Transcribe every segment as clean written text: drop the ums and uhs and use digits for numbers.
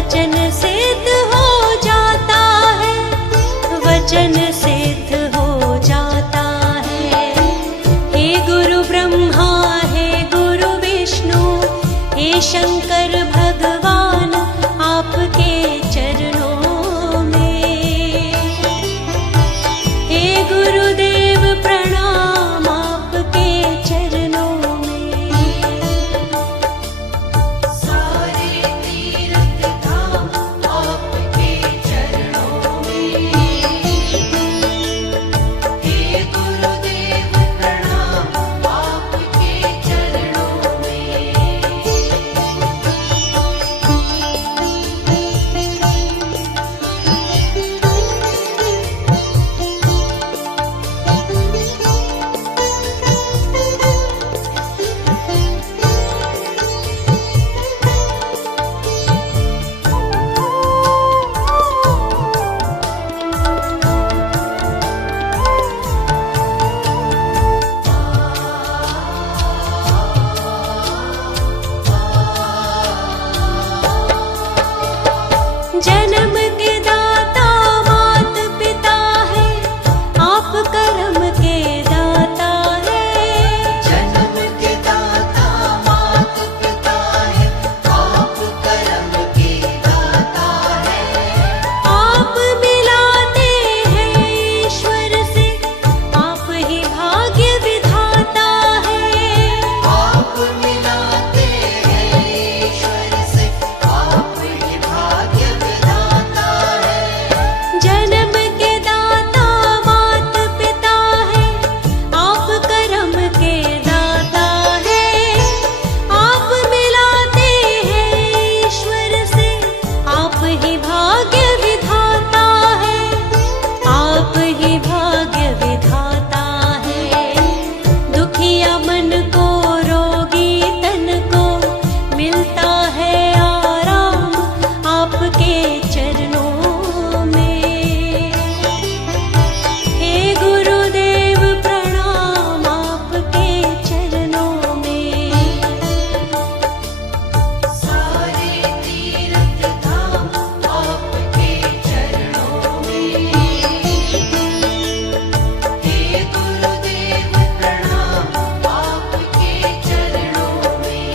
वचन सिद्ध हो जाता है, वचन सिद्ध हो जाता है। हे गुरु ब्रह्मा, हे गुरु विष्णु, हे शंकर भगवान, आपके चरणों में। हे गुरुदेव प्रणाम, आपके चरणों में। सारे तीर्थ धाम आपके चरणों में। हे गुरुदेव प्रणाम, आपके चरणों में। जन्म के दाता मात पिता है, आप कर्म के दाता है। जन्म के दाता मात पिता है, आप कर्म के दाता है। आप मिलाते हैं ईश्वर से, आप ही भाग्य विधाता है। आप मिलाते हैं ईश्वर से, आप ही भाग्य विधाता है। जन्म के दाता मात पिता है, आप कर्म के दाता है। आप मिलाते हैं ईश्वर से, आप ही भाग्य विधाता है। आप ही भाग्य विधाता है। दुखिया मन को, रोगी तन को, मिलता है आराम आपके चरणों में। हे गुरुदेव प्रणाम, आपके चरणों में। सारे तीर्थ धाम आपके चरणों में। हे गुरुदेव प्रणाम, आपके चरणों में।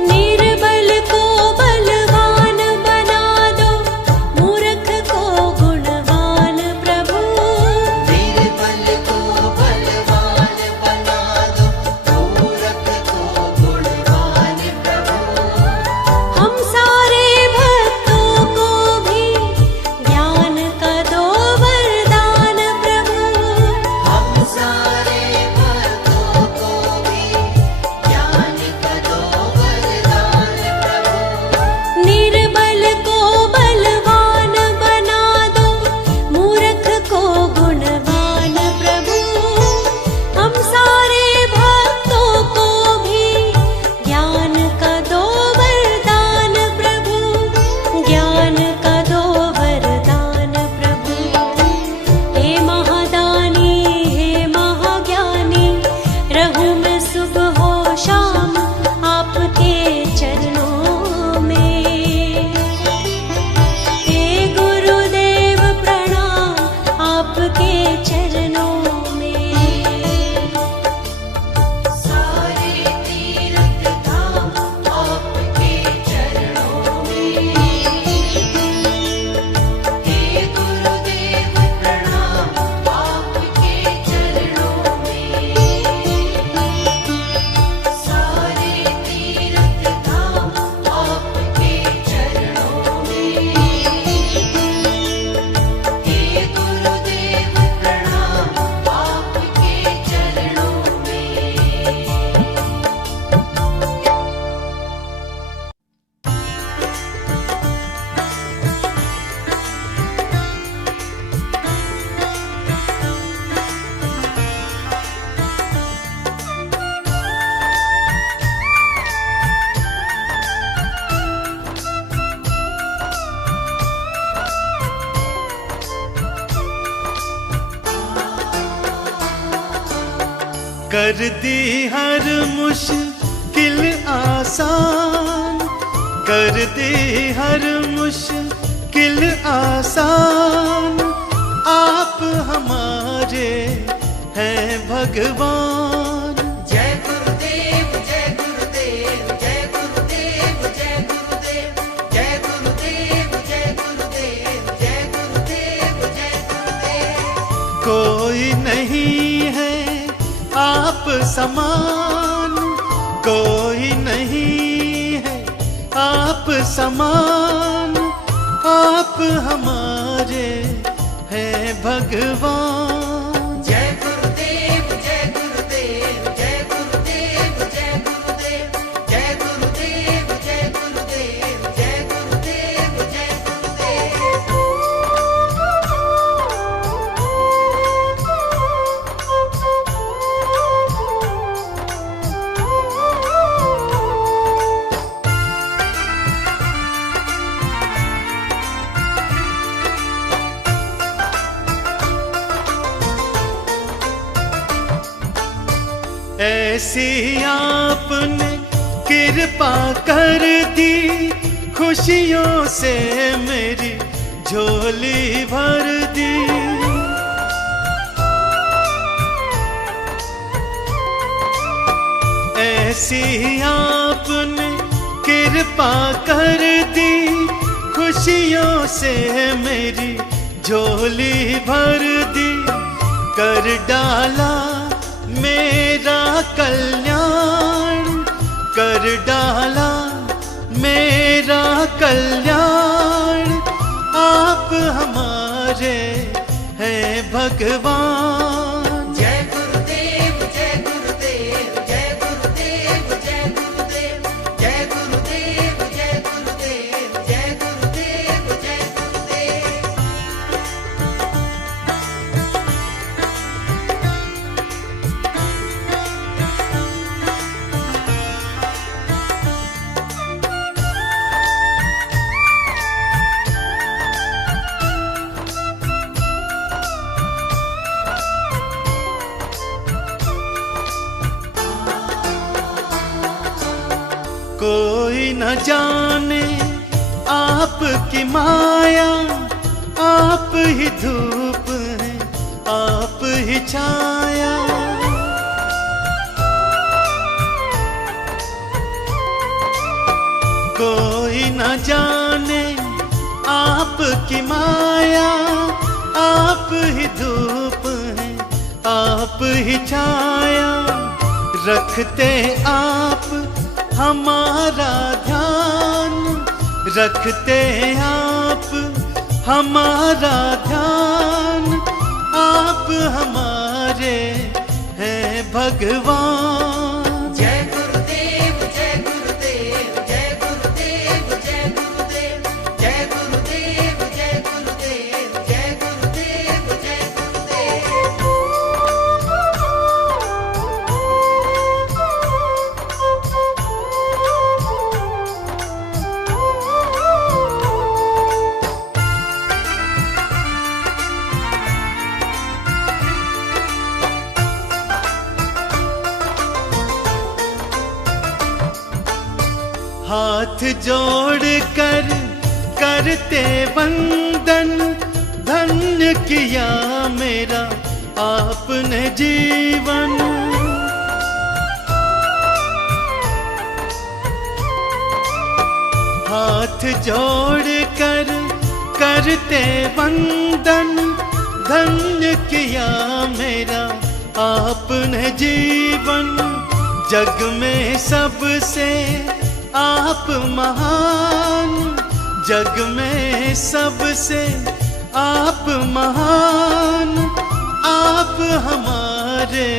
निर्बल को बलवान बना दो, मूर्ख को गुणवान प्रभु। निर्बल को बलवान बना दो, मूर्ख को गुणवान प्रभु। हम सारे भक्तों को भी ज्ञान का दो वरदान प्रभु। हम सारे भक्तों को भी ज्ञान का दो वरदान प्रभु। निर्बल को बलवान बना दो, मूर्ख को गुणवान प्रभु। हम सारे भक्तों को भी ज्ञान का दो वरदान प्रभु। ज्ञान का दो वरदान प्रभु। हे महादानी, हे महाज्ञानी, रहूं मैं सुबह हो शाम आपके चरणों में। हे गुरुदेव प्रणाम, आपके चरणों में। सारे तीर्थ धाम आपके चरणों में। हे गुरुदेव प्रणाम, आपके चरणों में। सारे तीर्थ धाम आपके चरणों में। हे गुरुदेव प्रणाम, कर दी हर मुश्किल आसान, कर दी हर मुश्किल आसान। आप हमारे हैं भगवान। जय गुरुदेव जय गुरुदेव जय गुरुदेव जय गुरुदेव जय गुरुदेव जय गुरुदेव जय गुरुदेव जय गुरुदेव। कोई नहीं है आप समान, कोई नहीं है आप समान। आप हमारे हैं भगवान। जय गुरुदेव जय गुरुदेव जय गुरुदेव जय गुरुदेव जय गुरुदेव जय गुरुदेव जय गुरुदेव जय ऐसी आपने कृपा कर दी, खुशियों से मेरी झोली भर दी। ऐसी आपने कृपा कर दी, खुशियों से मेरी झोली भर दी। कर डाला मेरा कल्याण, कर डाला मेरा कल्याण। आप हमारे हैं भगवान। जय गुरुदेव जय गुरुदेव जय गुरुदेव जय गुरुदेव जय गुरुदेव जय गुरुदेव जय गुरुदेव जय गुरुदेव। कोई न जाने आपकी माया, आप ही धूप हैं आप ही छाया। कोई न जाने आपकी माया, आप ही धूप हैं आप ही छाया। रखते आप हमारा ध्यान, रखते आप हमारा ध्यान। आप हमारे हैं भगवान। जय गुरुदेव जय गुरुदेव जय गुरुदेव जय गुरुदेव जय गुरुदेव जय गुरुदेव जय गुरुदेव जय गुरुदेव। हाथ जोड़ कर करते वंदन, धन्य किया मेरा आपने जीवन। हाथ जोड़ कर करते वंदन, धन्य किया मेरा आपने जीवन। जग में सबसे आप महान, जग में सबसे आप महान। आप हमारे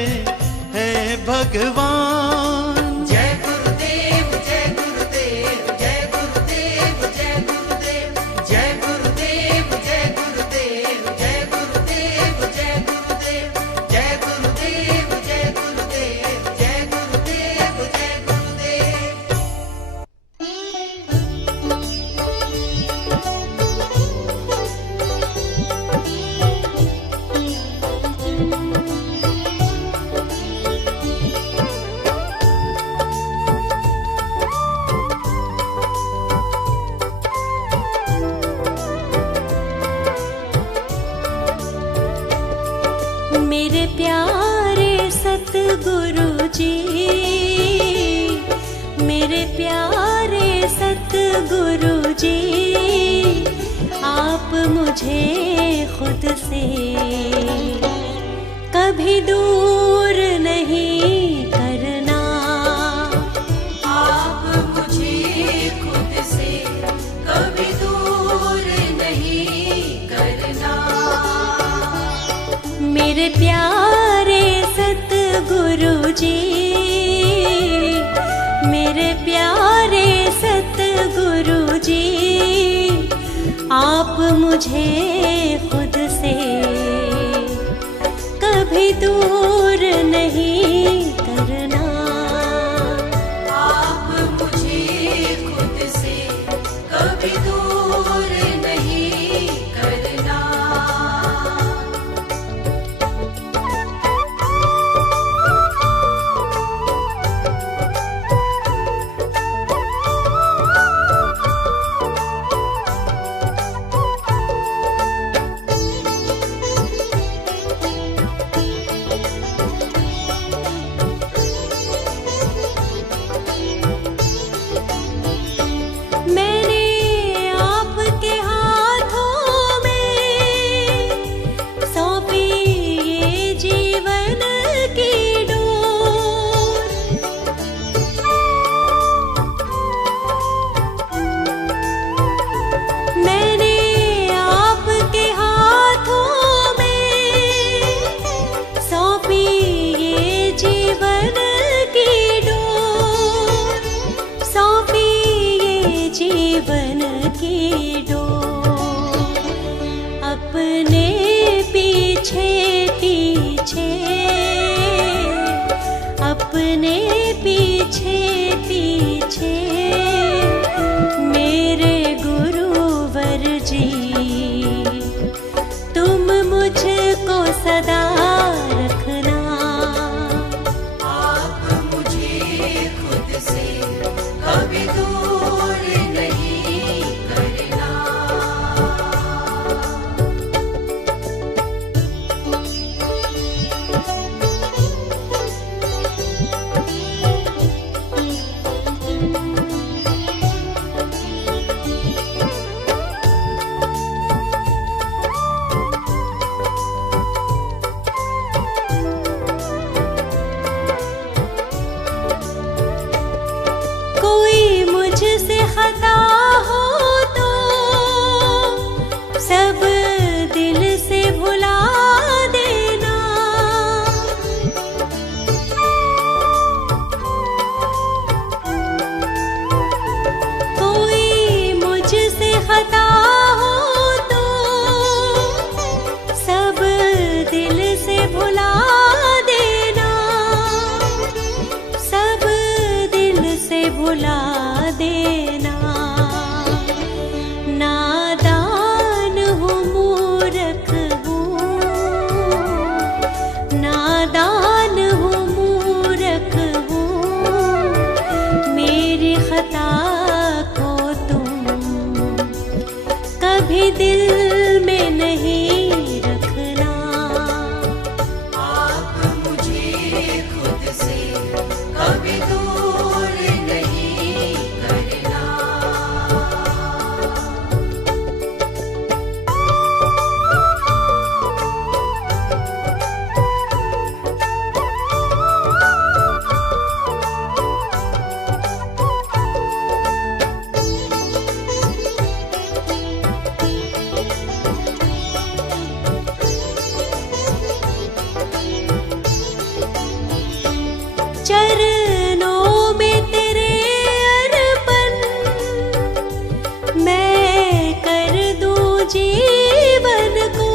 हैं भगवान। जय गुरुदेव जय गुरुदेव जय गुरुदेव जय गुरुदेव जय गुरुदेव जय गुरुदेव जय गुरुदेव जय गुरुदेव जय गुरुदेव जय गुरुदेव जय गुरुदेव जय गुरुदेव। मेरे प्यारे सतगुरु जी, मेरे प्यारे सतगुरु जी, आप मुझे खुद से कभी दूर नहीं करना। आप मुझे खुद से कभी दूर नहीं करना। मेरे प्यारे सतगुरु जी, मेरे प्यारे सतगुरु जी, आप मुझे खुद से कभी दूर नहीं करना। आप मुझे खुद से कभी दूर नहीं करना। मैंने आपके हाथों में सौंपी ये जीवन की डोर। मैंने आपके हाथों में सौंपी ये जीवन की डोर, सौंपी ये जीवन की डोर। अपने पीछे पीछे, अपने पीछे पीछे मेरे गुरुवर जी, तुम मुझको सदा रखना। आप मुझे खुद से कभी दूर नहीं करना। कोई मुझसे खता हो तो सब दिल से भुला देना। कोई मुझसे खता हो तो सब दिल से भुला देना, सब दिल से भुला देना। नादान हूँ मूर्ख हूँ, नादान हूँ मूर्ख हूँ, मेरी खता को तुम कभी दिल में नहीं रखना। आप मुझे खुद से कभी दूर नहीं करना। चरणों में तेरे अर्पण मैं कर दूं जीवन को।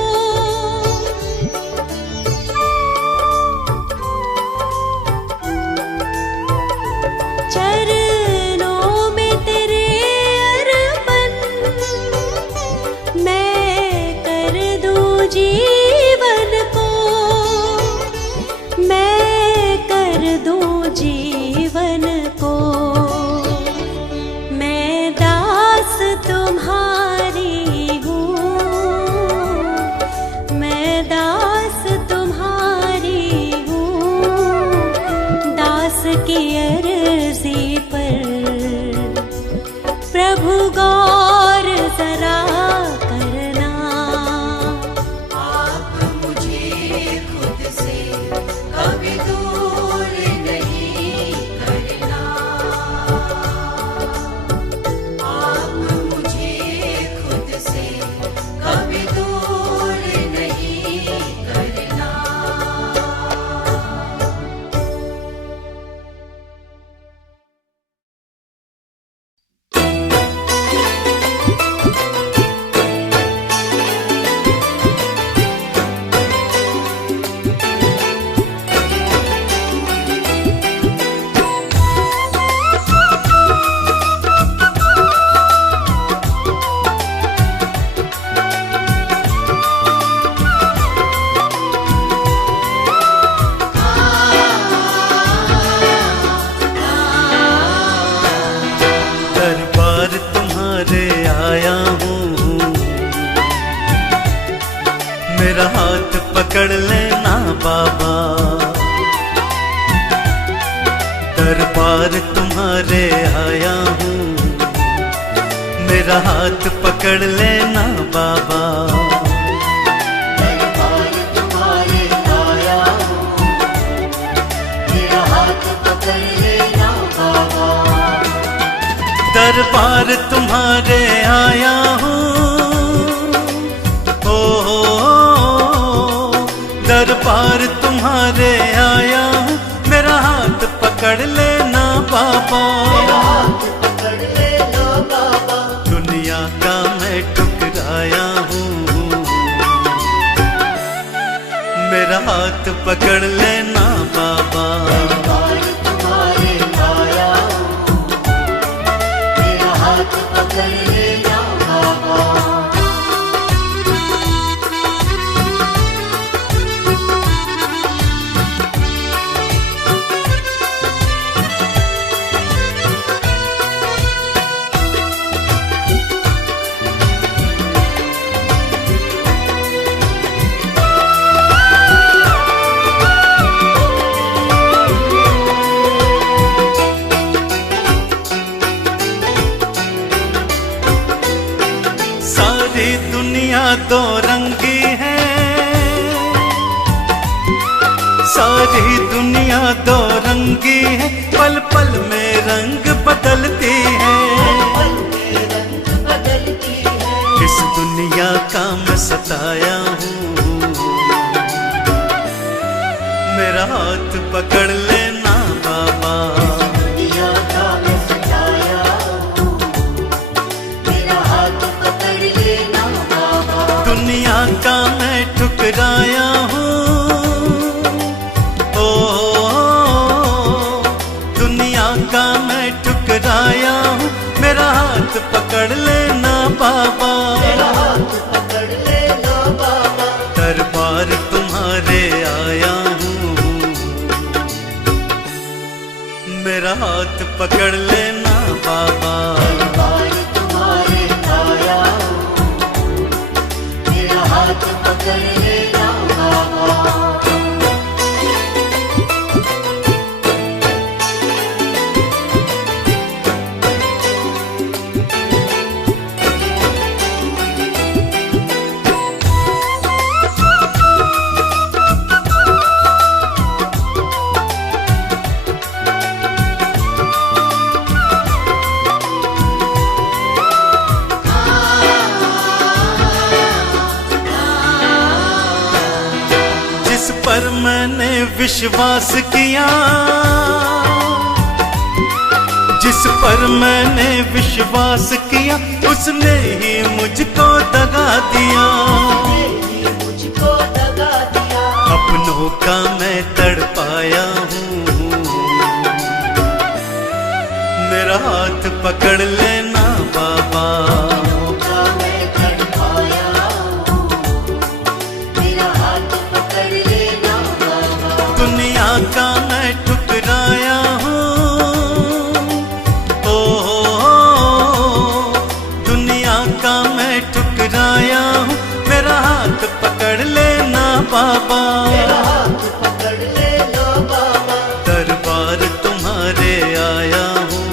चरणों में तेरे अर्पण मैं कर दूं जीवन को, मैं कर दूं जीवन को। मैं दास तुम्हारी हूँ, मैं दास तुम्हारी से कभी दूर नहीं करना। आप मुझे खुद से कभी दूर नहीं करना। दरबार तुम्हारे आया हूँ, मेरा हाथ पकड़ लेना बाबा। दरबार तुम्हारे आया हूँ, मेरा हाथ पकड़ लेना बाबा। दरबार तुम्हारे आया हूँ, मेरा हाथ पकड़ लेना बाबा। दरबार तुम्हारे आया हूँ, ओ दरबार तुम्हारे आया हूँ, मेरा हाथ पकड़ लेना बाबा। पकड़ लेना बाबा। दुनिया का मैं ठुकराया हूँ, मेरा हाथ पकड़ लेना बाबा। दरबार तुम्हारे आया हूँ, मेरा हाथ पकड़ लेना बाबा। सारी दुनिया दो रंगी है, सारी दुनिया दो रंगी है, पल पल में रंग बदलती है। पल में रंग बदलती है। इस दुनिया का मैं सताया हूँ, मेरा हाथ पकड़ लेना बाबा। दुनिया का मैं सताया हूँ, मेरा हाथ पकड़ लेना बाबा। दुनिया का मैं ठुकराया हूँ, ओ दुनिया का मैं ठुकराया हूँ, मेरा हाथ पकड़ लेना बाबा। मेरा हाथ पकड़ लेना बाबा। दरबार तुम्हारे आया हूँ, मेरा हाथ पकड़ लेना बाबा। दरबार तुम्हारे आया हूँ, मेरा हाथ पकड़ लेना बाबा। जिस पर मैंने विश्वास किया, जिस पर मैंने विश्वास किया, उसने ही मुझको दगा दिया। मुझको दगा दिया। अपनों का मैं तड़पाया हूँ, मेरा हाथ पकड़ लेना बाबा। का मैं तड़पाया हूँ, मेरा हाथ पकड़ लेना बाबा। दुनिया का मैं ठुकराया हूँ, ओ दुनिया का मैं ठुकराया हूँ, मेरा हाथ पकड़ लेना बाबा। मेरा हाथ पकड़ लेना बाबा। दरबार तुम्हारे आया हूँ,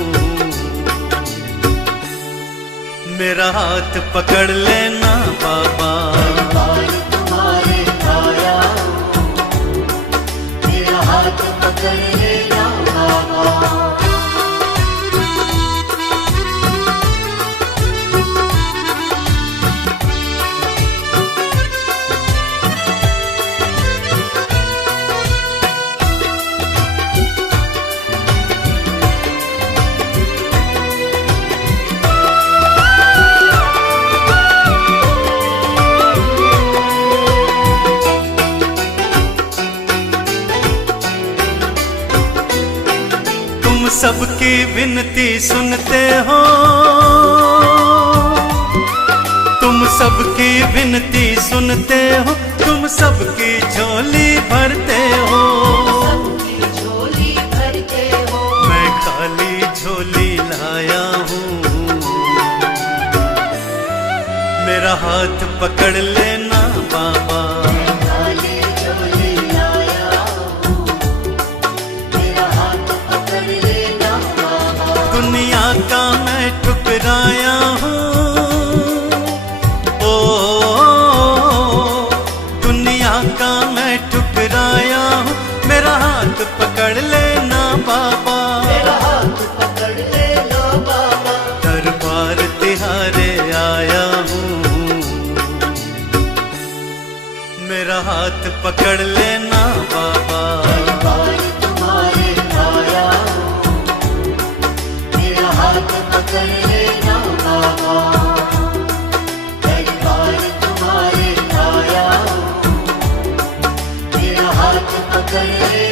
मेरा हाथ पकड़ लेना बाबा। दरबार तुम्हारे आया हूँ, पकड़ लेना बाबा। तुम सबकी विनती सुनते हो, तुम सबकी विनती सुनते हो, तुम सबकी झोली भरते हो। सबकी झोली भरते हो, मैं खाली झोली लाया हूँ, मेरा हाथ पकड़ लेना बाबा। खाली झोली लाया हूँ, मेरा हाथ पकड़ लेना बाबा। दुनिया का मैं ठुकराया हूँ, ओ दुनिया का मैं ठुकराया हूँ, मेरा हाथ पकड़ लेना बाबा। मेरा हाथ पकड़ लेना बाबा। दरबार तिहारे आया हूँ, मेरा हाथ पकड़ लेना बाबा। दरबार तुम्हारे आया हूँ, मेरा हाथ पकड़ लेना बाबा। दरबार तुम्हारे आया हूँ, मेरा हाथ पकड़ लेना